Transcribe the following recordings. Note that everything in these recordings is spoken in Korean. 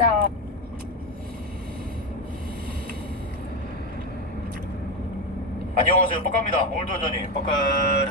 자, 안녕하세요. 뻑갑니다. 오늘도 여전히 뻑가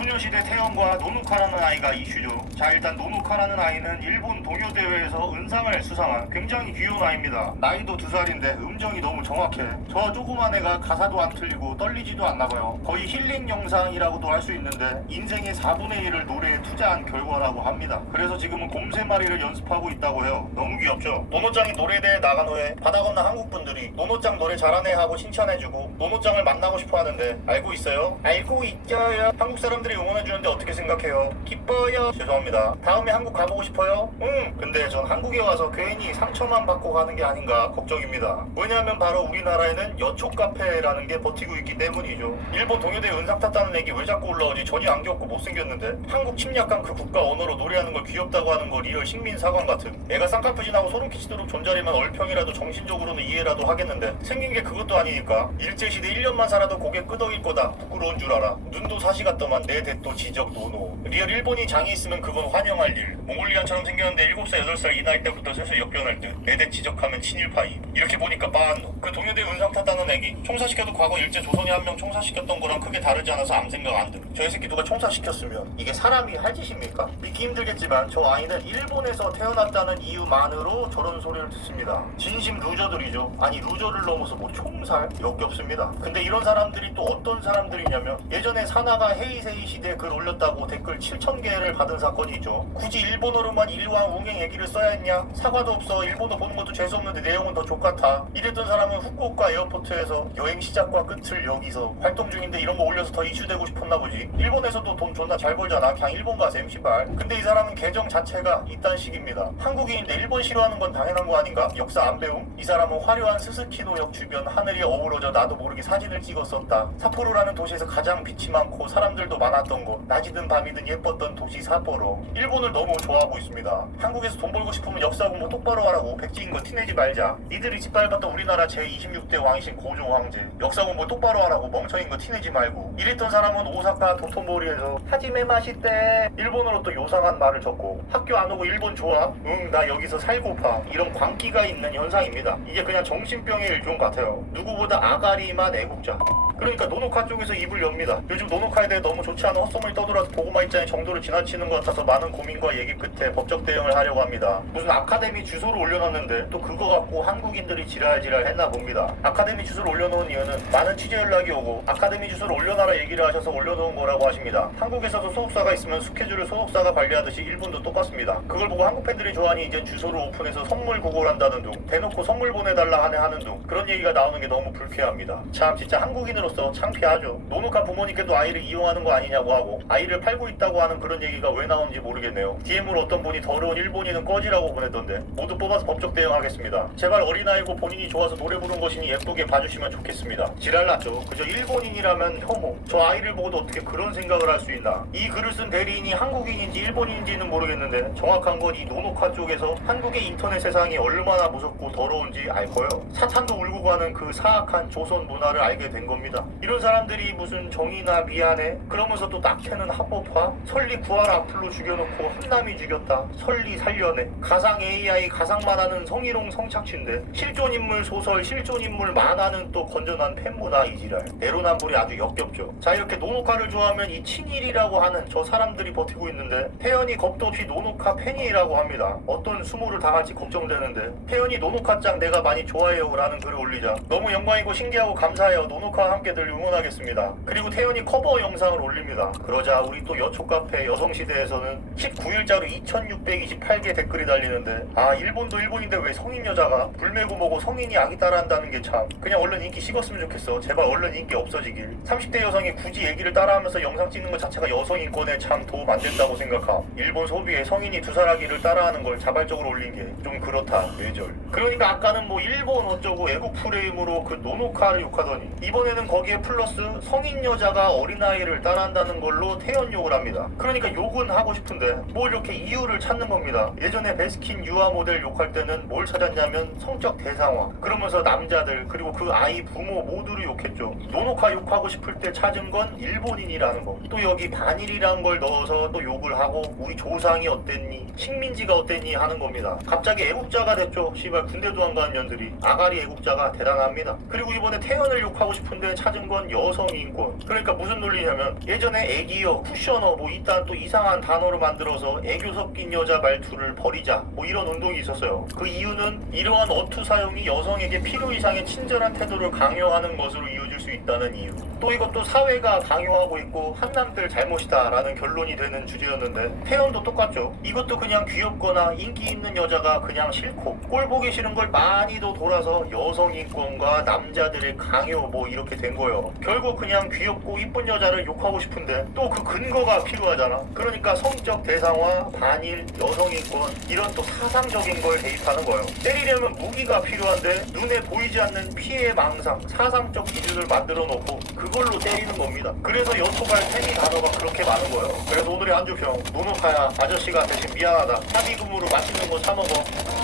소녀시대 태연과 노누카라는 아이가 이슈죠. 자 일단 노누카라는 아이는 일본 동요대회에서 은상을 수상한 굉장히 귀여운 아이입니다. 나이도 두 살인데 음정이 너무 정확해. 저 조그만 애가 가사도 안 틀리고 떨리지도 않나 봐요. 거의 힐링 영상이라고도 할 수 있는데 인생의 4분의 1을 노래에 투자한 결과라고 합니다. 그래서 지금은 곰세 마리를 연습하고 있다고 해요. 너무 귀엽죠? 노노짱이 노래대회 나간 후에 바다 건너 한국분들이 노노짱 노래 잘하네 하고 칭찬해주고 노노짱을 만나고 싶어 하는데 알고 있어요? 알고 있죠요. 한국 사람들 이 응원해주는데 어떻게 생각해요? 기뻐요. 죄송합니다. 다음에 한국 가보고 싶어요? 응. 근데 전 한국에 와서 괜히 상처만 받고 가는 게 아닌가 걱정입니다. 왜냐하면 바로 우리나라에는 여초 카페라는 게 버티고 있기 때문이죠. 일본 동요대 은상 탔다는 얘기 왜 자꾸 올라오지? 전혀 안 겪고 못생겼는데? 한국 침략한 그 국가 언어로 노래하는 걸 귀엽다고 하는 거 리얼 식민 사관 같음 애가 쌍꺼풀진하고 소름 끼치도록 존잘이면 얼평이라도 정신적으로는 이해라도 하겠는데? 생긴 게 그것도 아니니까. 일제시대 1년만 살아도 고개 끄덕일 거다. 부끄러운 줄 알아. 눈도 사시 같더만. 내 대또 지적 노노. 리얼 일본이 장이 있으면 그건 환영할 일. 몽골리안처럼 생겼는데 7살 8살 이 나이 때부터 슬슬 역변할 듯내대 지적하면 친일파임 이렇게 보니까 빠한노. 그 동요대 은상 탔다는 애기. 총사시켜도 과거 일제 조선이 한 명 총사시켰던 거랑 크게 다르지 않아서 아무 생각 안들저 새끼 누가 총사시켰으면 이게 사람이 할 짓입니까? 믿기 힘들겠지만 저 아이는 일본에서 태어났다는 이유만으로 저런 소리를 듣습니다. 진심 루저들이죠. 아니 루저를 넘어서 뭐 총살? 역겹습니다. 근데 이런 사람들이 또 어떤 사람들이냐면 예전에 사나가 헤이세이 시대 글 올렸다고 댓글 7,000개를 받은 사건이 있죠. 굳이 일본어로만 일왕 웅행 얘기를 써야 했냐? 사과도 없어. 일본어 보는 것도 재수 없는데 내용은 더 족같아. 이랬던 사람은 후쿠오카 에어포트에서 여행 시작과 끝을 여기서 활동 중인데 이런 거 올려서 더 이슈되고 싶었나 보지. 일본에서도 돈 존나 잘 벌잖아. 그냥 일본 가서 MC발. 근데 이 사람은 계정 자체가 이딴 식입니다. 한국인인데 일본 싫어하는 건 당연한 거 아닌가? 역사 안 배움? 이 사람은 화려한 스스키노역 주변 하늘이 어우러져 나도 모르게 사진을 찍었었다. 삿포로라는 도시에서 가장 빛이 많고 사람들도 많 았던 곳 낮이든 밤이든 예뻤던 도시 삿포로 일본을 너무 좋아하고 있습니다. 한국에서 돈 벌고 싶으면 역사 공부 똑바로 하라고 백지인 거 티내지 말자. 니들이 짓밟았던 우리나라 제26대 왕이신 고종 황제 역사 공부 똑바로 하라고 멍청인 거 티내지 말고. 이랬던 사람은 오사카 도톤보리에서 하지메 마시떼. 일본어로 또 요상한 말을 적고 학교 안 오고 일본 좋아? 응 나 여기서 살고파 이런 광기가 있는 현상입니다. 이게 그냥 정신병의 일종 같아요. 누구보다 아가리만 애국자 그러니까 노노카 쪽에서 입을 엽니다. 요즘 노노카에 대해 너무 좋지 않은 헛소문이 떠돌아서 고구마 입장의 정도를 지나치는 것 같아서 많은 고민과 얘기 끝에 법적 대응을 하려고 합니다. 무슨 아카데미 주소를 올려놨는데 또 그거 갖고 한국인들이 지랄지랄 했나 봅니다. 아카데미 주소를 올려놓은 이유는 많은 취재 연락이 오고 아카데미 주소를 올려놔라 얘기를 하셔서 올려놓은 거라고 하십니다. 한국에서도 소속사가 있으면 스케줄을 소속사가 관리하듯이 일본도 똑같습니다. 그걸 보고 한국 팬들이 좋아하니 이제 주소를 오픈해서 선물 구걸한다는 둥 대놓고 선물 보내달라 하네 하는 둥 그런 얘기가 나오는 게 너무 불쾌합니다. 참 진짜 한국인으로 으로서 창피하죠. 노노카 부모님께도 아이를 이용하는 거 아니냐고 하고 아이를 팔고 있다고 하는 그런 얘기가 왜 나오는지 모르겠네요. DM으로 어떤 분이 더러운 일본인은 꺼지라고 보냈던데 모두 뽑아서 법적 대응하겠습니다. 제발 어린아이고 본인이 좋아서 노래 부른 것이니 예쁘게 봐주시면 좋겠습니다. 지랄났죠. 그저 일본인이라면 혐오. 저 아이를 보고도 어떻게 그런 생각을 할 수 있나. 이 글을 쓴 대리인이 한국인인지 일본인인지는 모르겠는데 정확한 건 이 노노카 쪽에서 한국의 인터넷 세상이 얼마나 무섭고 더러운지 알 거예요. 사탄도 울고 가는 그 사악한 조선 문화를 알게 된 겁니다. 이런 사람들이 무슨 정의나 미안해? 그러면서 또 낙태는 합법화? 설리 구하라 악플로 죽여놓고 한남이 죽였다. 설리 살려내. 가상 AI 가상만 하는 성희롱 성착취인데 실존 인물 소설 실존 인물 만화는 또 건전한 팬문화 이지랄. 내로남불이 아주 역겹죠. 자 이렇게 노노카를 좋아하면 이 친일이라고 하는 저 사람들이 버티고 있는데 태연이 겁도 없이 노노카 팬이라고 합니다. 어떤 수모를 당할지 걱정되는데 태연이 노노카짱 내가 많이 좋아해요 라는 글을 올리자. 너무 영광이고 신기하고 감사해요. 노노카와 함께 들 응원하겠습니다. 그리고 태연이 커버 영상을 올립니다. 그러자 우리 또 여초 카페 여성시대에서는 19일자로 2628개 댓글이 달리는데 아 일본도 일본인데 왜 성인 여자가 불매고 뭐고 성인이 아기 따라한다는 게 참 그냥 얼른 인기 식었으면 좋겠어. 제발 얼른 인기 없어지길. 30대 여성이 굳이 얘기를 따라하면서 영상 찍는 것 자체가 여성 인권에 참 도움 안 된다고 생각함. 일본 소비에 성인이 두 살아기를 따라하는 걸 자발적으로 올린 게 좀 그렇다. 뇌절. 그러니까 아까는 뭐 일본 어쩌고 애국 프레임으로 그 노노카를 욕하더니 이번에는 거기에 플러스 성인 여자가 어린아이를 따라한다는 걸로 태연 욕을 합니다. 그러니까 욕은 하고 싶은데 뭘 이렇게 이유를 찾는 겁니다. 예전에 베스킨 유아 모델 욕할 때는 뭘 찾았냐면 성적 대상화. 그러면서 남자들 그리고 그 아이 부모 모두를 욕했죠. 노노카 욕하고 싶을 때 찾은 건 일본인이라는 거. 또 여기 반일이라는 걸 넣어서 또 욕을 하고 우리 조상이 어땠니? 식민지가 어땠니? 하는 겁니다. 갑자기 애국자가 됐죠. 씨발 군대도 안 가는 년들이. 아가리 애국자가 대단합니다. 그리고 이번에 태연을 욕하고 싶은데 찾은 건 여성 인권. 그러니까 무슨 논리냐면 예전에 애기여, 쿠셔너 뭐 이딴 또 이상한 단어로 만들어서 애교 섞인 여자 말투를 버리자 뭐 이런 운동이 있었어요. 그 이유는 이러한 어투 사용이 여성에게 필요 이상의 친절한 태도를 강요하는 것으로 이어질 수 있다는 이유. 또 이것도 사회가 강요하고 있고 한남들 잘못이다라는 결론이 되는 주제였는데 태연도 똑같죠. 이것도 그냥 귀엽거나 인기 있는 여자가 그냥 싫고 꼴 보기 싫은 걸 많이도 돌아서 여성 인권과 남자들의 강요 뭐 이렇게 된 거예요. 결국 그냥 귀엽고 이쁜 여자를 욕하고 싶은데 또 그 근거가 필요하잖아. 그러니까 성적 대상화, 반일, 여성 인권 이런 또 사상적인 걸 대입하는 거예요. 때리려면 무기가 필요한데 눈에 보이지 않는 피해 망상, 사상적 기준을 만들어 놓고 그걸로 때리는 겁니다. 그래서 여토발 팬이 단어가 그렇게 많은 거예요. 그래서 오늘의 한주평 노노카야 아저씨가 대신 미안하다. 합의금으로 맛있는 거 사 먹어.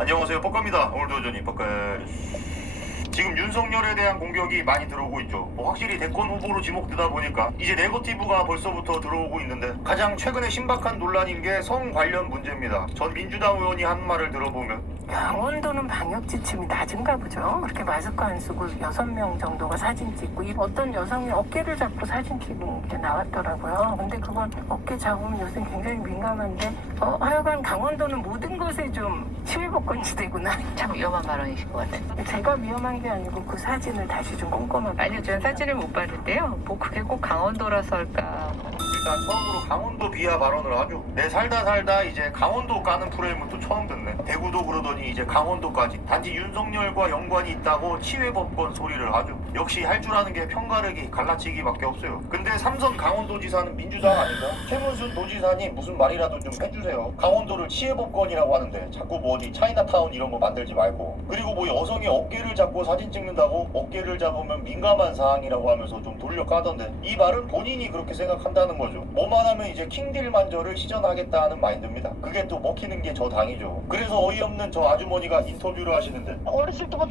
안녕하세요. 뻑갑니다. 오늘도 여전히 뻑가 지금 윤석열에 대한 공격이 많이 들어오고 있죠 뭐 확실히 대권 후보로 지목되다 보니까 이제 네거티브가 벌써부터 들어오고 있는데 가장 최근에 신박한 논란인 게 성 관련 문제입니다 전 민주당 의원이 한 말을 들어보면 강원도는 방역 지침이 낮은가 보죠. 그렇게 마스크 안 쓰고 여섯 명 정도가 사진 찍고 이 어떤 여성이 어깨를 잡고 사진 찍은 게 나왔더라고요. 근데 그건 어깨 잡으면 요새 굉장히 민감한데 어, 하여간 강원도는 모든 것에 좀 치외복권이 되구나. 참 위험한 발언이신 것 같아요. 제가 위험한 게 아니고 그 사진을 다시 좀 꼼꼼하게 아니요, 저는 사진을 못 봤는데요. 뭐 그게 꼭 강원도라서 할까. 일단 처음으로 강원도 비하 발언을 하죠. 내 살다 살다 이제 강원도 까는 프레임은 또 처음 듣네. 대구도 그러더니 이제 강원도까지. 단지 윤석열과 연관이 있다고 치외법권 소리를 하죠. 역시 할 줄 아는 게 편가르기 갈라치기밖에 없어요. 근데 삼선 강원도지사는 민주당 아닌가? 최문순 도지사님 무슨 말이라도 좀 해주세요. 강원도를 치외법권이라고 하는데 자꾸 뭐 어디 차이나타운 이런 거 만들지 말고. 그리고 뭐 여성이 어깨를 잡고 사진 찍는다고 어깨를 잡으면 민감한 사항이라고 하면서 좀 돌려 까던데. 이 말은 본인이 그렇게 생각한다는 거죠. 뭐만 하면 이제 킹딜만저를 시전하겠다는 마인드입니다. 그게 또 먹히는 게 저 당이죠. 그래서 어이없는 저 아주머니가 인터뷰를 하시는데 어렸을 때부터